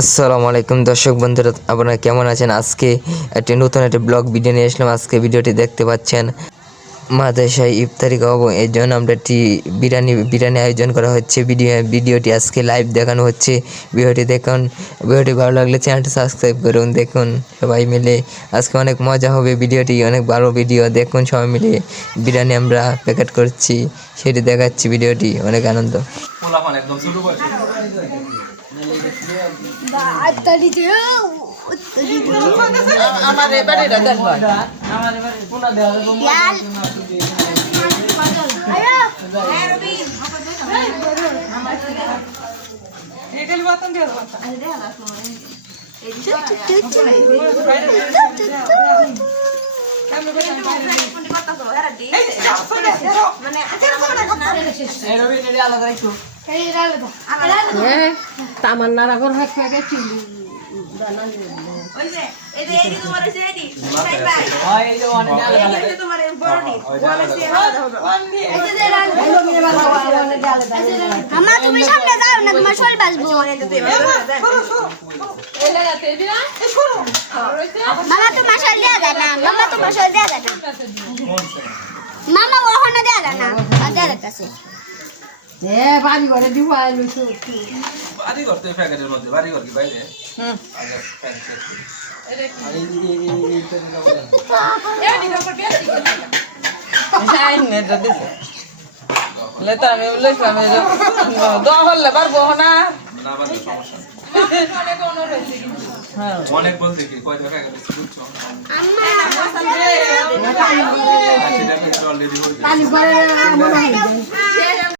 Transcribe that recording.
আসসালামু আলাইকুম দর্শক বন্ধুরা, আপনারা কেমন আছেন? আজকে একটি নতুন একটি ব্লগ ভিডিও নিয়ে আসলাম। আজকে ভিডিওটি দেখতে পাচ্ছেন মাদ্রাসায় ইফতারি খাওয়াবো এর জন্য আমরা একটি বিরিয়ানি বিরিয়ানি আয়োজন করা হচ্ছে। ভিডিও ভিডিওটি আজকে লাইভ দেখানো হচ্ছে। ভিডিওটি দেখুন ভিডিওটি ভালো লাগলে চ্যানেলটি সাবস্ক্রাইব করুন দেখুন সবাই মিলে। আজকে অনেক মজা হবে ভিডিওটি অনেক ভালো ভিডিও দেখুন সবাই মিলে বিরিয়ানি আমরা প্যাকেট করছি সেটি দেখাচ্ছি ভিডিওটি। অনেক আনন্দ। একদম আমার এবারে ভাই আমার তামান্নার আগর হাত পেটে মামা তুমি সামনে যাও না তোমার শোল বাজবো মামা তোমার শোল দেয়া যায় না মামা তোমার শোল দেয়া যায় না মামা ওখানে দেয়া যায় না দেয়া যাচ্ছে এ বাড়ি ঘরে দিব আইলো তো বাড়ি ঘর তো প্যাকেটের মধ্যে বাড়ি ঘর কি? বাইরে বলেন লেতা আমি এই দোয়া হলে পারব না। সমস্যা অনেক বলতে কি কয়টা প্যাকেট আছে বুঝছ?